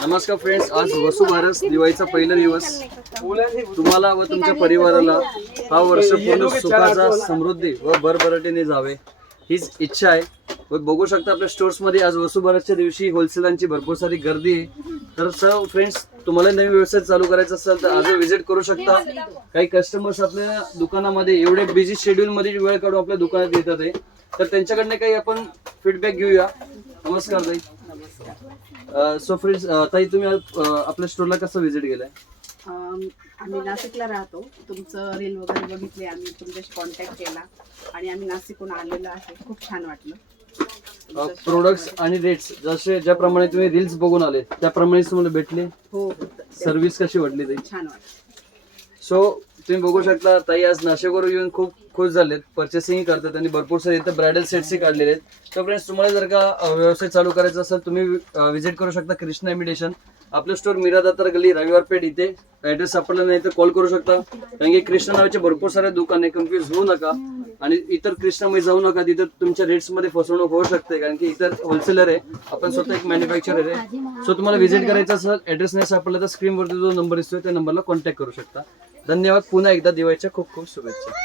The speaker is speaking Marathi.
नमस्कार फ्रेंड्स, आज वसुबारस दिवाळीचा पहिला दिवस. तुम्हाला व तुमच्या परिवाराला हा वर्ष पूर्ण सुखाचा, समृद्धी व भरभराटीने जावे हीच इच्छा आहे. व बघू शकता आपल्या स्टोर्स मध्ये आज वसुबारसच्या दिवशी होलसेलांची भरपूर सारी गर्दी आहे. तर सर्व फ्रेंड्स, तुम्हाला नवीन व्यवसाय चालू करायचा असेल तर आज विजिट करू शकता. काही कस्टमर्स आपल्या दुकानामध्ये एवढे बिझी शेड्यूल मध्ये वेळ काढून आपल्या दुकानात येतात आहे. तर त्यांच्याकडनं काही आपण फीडबॅक घेऊया. नमस्कार ताई. सो फ्रेंड्स, ताई तुम्ही आपल्या स्टोरला कसं व्हिजिट केलाय? आम्ही नाशिकला राहतो. तुमचं रील वगैरे बघितले, आम्ही तुमच्याशी कॉन्टॅक्ट केला आणि आम्ही नाशिकहून आलेलो आहे. खूप छान वाटलं. प्रोडक्ट्स आणि रेट्स जसे ज्याप्रमाणे तुम्ही रील्स बघून आले त्याप्रमाणे तुम्हाला भेटले? हो, सर्व्हिस कशी वाटली ताई? छान वाटलं. सो तुम्ही बघू शकता ताई आज नाशिकवरून येऊन खूप खुश झालेत. परचेसिंग करतात आणि भरपूर सारे इथे ब्रायडल सेट्सही काढलेले आहेत. तर फ्रेंड्स, तुम्हाला जर का व्यवसाय चालू करायचा असेल तुम्ही व्हिजिट करू शकता कृष्णा इमिटेशन. आपलं स्टोर मीरा दातार गल्ली, रविवार पेठ इथे. ऍड्रेस सापडला नाही तर कॉल करू शकता. कारण की कृष्णा नावाचे भरपूर सारे दुकान आहे, कन्फ्युज होऊ नका. आणि इतर कृष्णामध्ये जाऊ नका, तिथं तुमच्या रेट्स मध्ये फसवणूक होऊ शकते. कारण की इतर होलसेलर आहे, आपण स्वतः एक मॅन्युफॅक्चरर आहे. सो तुम्हाला व्हिजिट करायचं असेल, ऍड्रेस नाही सापडला तर स्क्रीनवरती जो नंबर दिसतोय त्या नंबरला कॉन्टॅक्ट करू शकता. धन्यवाद. पुन्हा एकदा दिवाळीच्या खूप खूप शुभेच्छा.